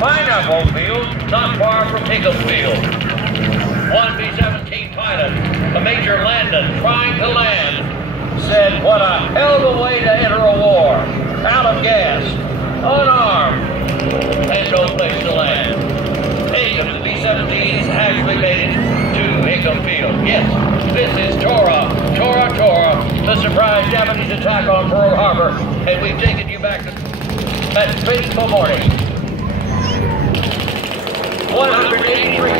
Pineapple Field, not far from Hickam Field. One B-17 pilot, a Major Landon, trying to land, said, "What a hell of a way to enter a war. Out of gas, unarmed, and no place to land." Hickam, the B-17s actually made it to Hickam Field. Yes, this is Tora, the surprise Japanese attack on Pearl Harbor, and we've taken you back to that fateful morning. 183